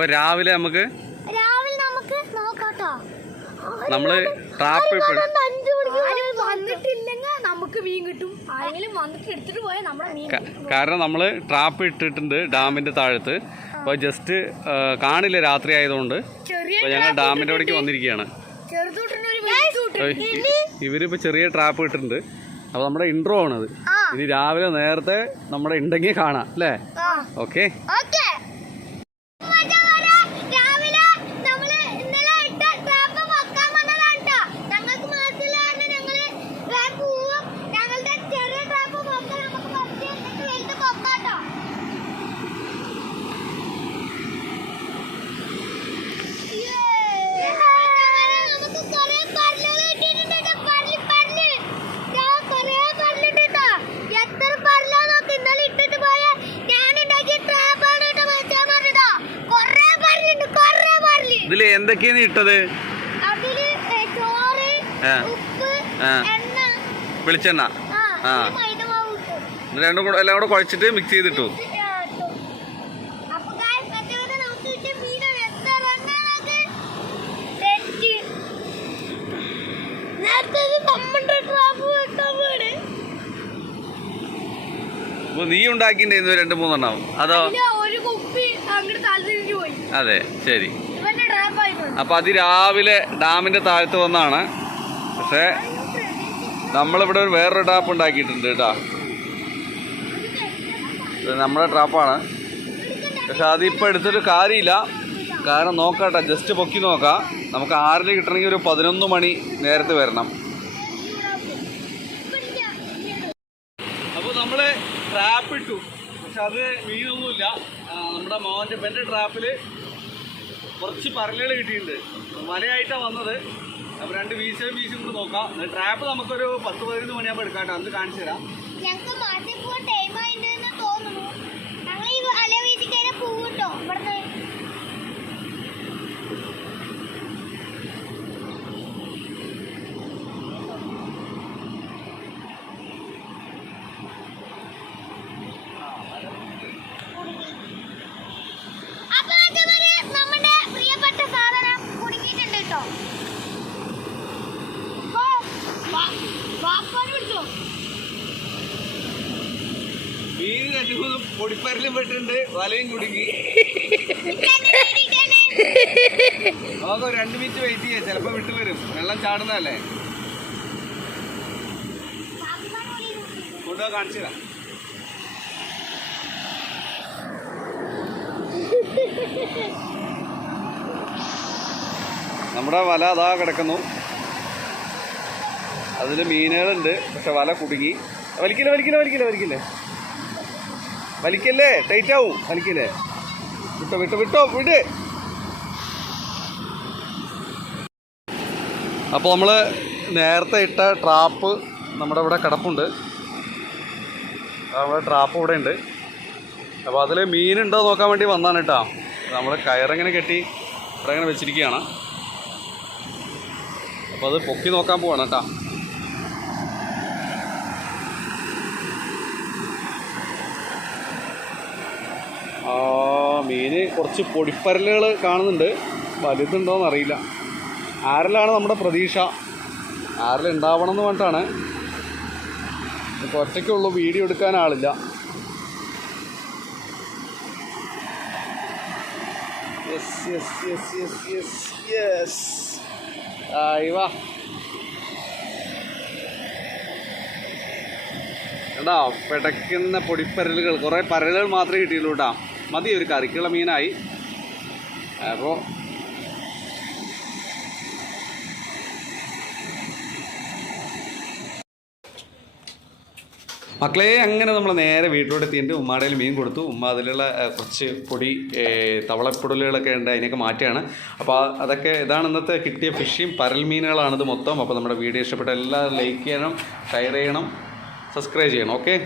അപ്പോൾ രാവിലെ നമുക്ക് രാവിലെ നമുക്ക് നോക്കാട്ടോ. നമ്മൾ ട്രാപ്പ് നമുക്ക് മീൻ കിട്ടും. ആരെങ്കിലും വന്നിട്ട് എടുത്തിട്ട് പോയാൽ നമ്മുടെ മീൻ കാരണം നമ്മൾ ട്രാപ്പ് ഇട്ടിട്ടുണ്ട് ഡാമിന്റെ താഴത്ത്. അപ്പൊ ജസ്റ്റ് കാണില്ല രാത്രി ആയതുകൊണ്ട്. ഞങ്ങൾ ഡാമിന്റെ അവിടേക്ക് വന്നിരിക്കുകയാണ്. ഇവരിപ്പോ ചെറിയ ട്രാപ്പ് ഇട്ടിട്ടുണ്ട്. അപ്പൊ നമ്മുടെ ഇൻട്രോ ആണത്. ഇനി രാവിലെ നേരത്തെ നമ്മുടെ ഉണ്ടെങ്കിൽ കാണാം അല്ലേ? ഓക്കെ എന്തൊക്കെയാണ് ഇട്ടത്? വെളിച്ചെണ്ണ. ആ, രണ്ടും കൂടെ എല്ലാം കൂടെ കുഴച്ചിട്ട് മിക്സ് ചെയ്തിട്ടു. നീ ഉണ്ടാക്കിണ്ടായിരുന്നു രണ്ട് മൂന്നെണ്ണം. അതോ? അതെ ശരി. അപ്പോൾ അതിരാവിലെ ഡാമിന്റെ താഴത്ത് വന്നാണ്. പക്ഷേ നമ്മളിവിടെ ഒരു വേറൊരു ട്രാപ്പ് ഉണ്ടാക്കിയിട്ടുണ്ട് കേട്ടോ. ഇത് നമ്മുടെ ട്രാപ്പാണ് പക്ഷെ അതിപ്പോൾ എടുത്തിട്ട് കാര്യമില്ല. കാരണം നോക്കട്ടെ ജസ്റ്റ് പൊക്കി നോക്കാം. നമുക്ക് ആറിന് കിട്ടണമെങ്കിൽ ഒരു പതിനൊന്ന് മണി നേരത്തെ വരണം. അപ്പോൾ നമ്മൾ ട്രാപ്പ് ഇട്ടു. പക്ഷെ അത് മീനൊന്നുമില്ല. നമ്മുടെ മോന്റെ പെന്റെ ട്രാപ്പിൽ കുറച്ച് പരലുകൾ കിട്ടിയിട്ടുണ്ട്. മലയായിട്ടാണ് വന്നത്. അപ്പം രണ്ട് വീശയും വീശും കൂടെ നോക്കാം. ട്രാപ്പ് നമുക്കൊരു പത്ത് പതിനൊന്ന് മണിയാകുമ്പോൾ എടുക്കാം കേട്ടോ അന്ന് കാണിച്ചു തരാം. ഞങ്ങൾക്ക് മാറ്റി പോകാൻ ടൈം ആയിട്ടുണ്ടെന്ന് ഞങ്ങൾ മീൻ രണ്ട് മൂന്ന് പൊടിപ്പരലും പെട്ടിട്ടുണ്ട് വലയും കുടുങ്ങി. നോക്കോ രണ്ട് മിനിറ്റ് വെയിറ്റ് ചെയ്യാം ചിലപ്പോ വിട്ടു വരും. വെള്ളം ചാടുന്നതല്ലേ? കൊണ്ടുപോകാൻ കാണിച്ചു തരാം. നമ്മുടെ വല അതാ കിടക്കുന്നു. അതിൽ മീനുകളുണ്ട് പക്ഷെ വല കുടുങ്ങി. വലിക്കില്ല വലിക്കില്ല വലിക്കില്ല വലിക്കില്ലേ? വലിക്കല്ലേ? ടൈറ്റ് ആവും. വലിക്കില്ലേ? വിട്ടോ വിട്ടോ വിട്ടോ വിട്. അപ്പോൾ നമ്മൾ നേരത്തെ ഇട്ട ട്രാപ്പ് നമ്മുടെ ഇവിടെ കിടപ്പുണ്ട്. നമ്മുടെ ട്രാപ്പ് ഇവിടെ ഉണ്ട്. അപ്പോൾ അതിൽ മീനുണ്ടോ നോക്കാൻ വേണ്ടി വന്നാണ് കേട്ടോ. നമ്മൾ കയറിങ്ങനെ കെട്ടി ഇവിടെ ഇങ്ങനെ വെച്ചിരിക്കുകയാണ്. അപ്പോൾ അത് പൊക്കി നോക്കാൻ പോവാണ് കേട്ടോ ആ മീന് കുറച്ച് പൊടിപ്പരലുകൾ കാണുന്നുണ്ട്. വലുതുണ്ടോയെന്ന് അറിയില്ല. ആരലാണ് നമ്മുടെ പ്രതീക്ഷ? ആരിൽ ഉണ്ടാവണം എന്ന് പറഞ്ഞിട്ടാണ് ഇപ്പോൾ ഒറ്റയ്ക്കുള്ളൂ വീഡിയോ എടുക്കാൻ ആളില്ല. Yes yes yes yes yes എടാ പിടയ്ക്കുന്ന പൊടിപ്പരലുകൾ കുറേ പരലുകൾ മാത്രമേ കിട്ടിയുള്ളൂ കേട്ടാ. മതി ഒരു കറിക്കുള്ള മീനായി. അപ്പോൾ മക്കളെ അങ്ങനെ നമ്മൾ നേരെ വീട്ടിലോട്ട് എത്തിയിട്ട് ഉമ്മാടയിൽ മീൻ കൊടുത്തു. ഉമ്മ അതിലുള്ള കുറച്ച് പൊടി തവളപ്പൊടലുകളൊക്കെ ഉണ്ട് അതിനൊക്കെ മാറ്റിയാണ് അപ്പോൾ അതൊക്കെ ഇതാണ് ഇന്നത്തെ കിട്ടിയ ഫിഷിയും പരൽ മീനുകളാണിത് മൊത്തം. അപ്പോൾ നമ്മുടെ വീഡിയോ ഇഷ്ടപ്പെട്ട എല്ലാവരും ലൈക്ക് ചെയ്യണം ഷെയർ ചെയ്യണം സബ്സ്ക്രൈബ് ചെയ്യണം. ഓക്കെ?